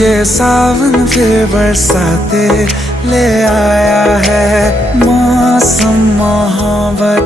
ये सावन फिर बरसाते ले आया है, मौसम मोहब्बत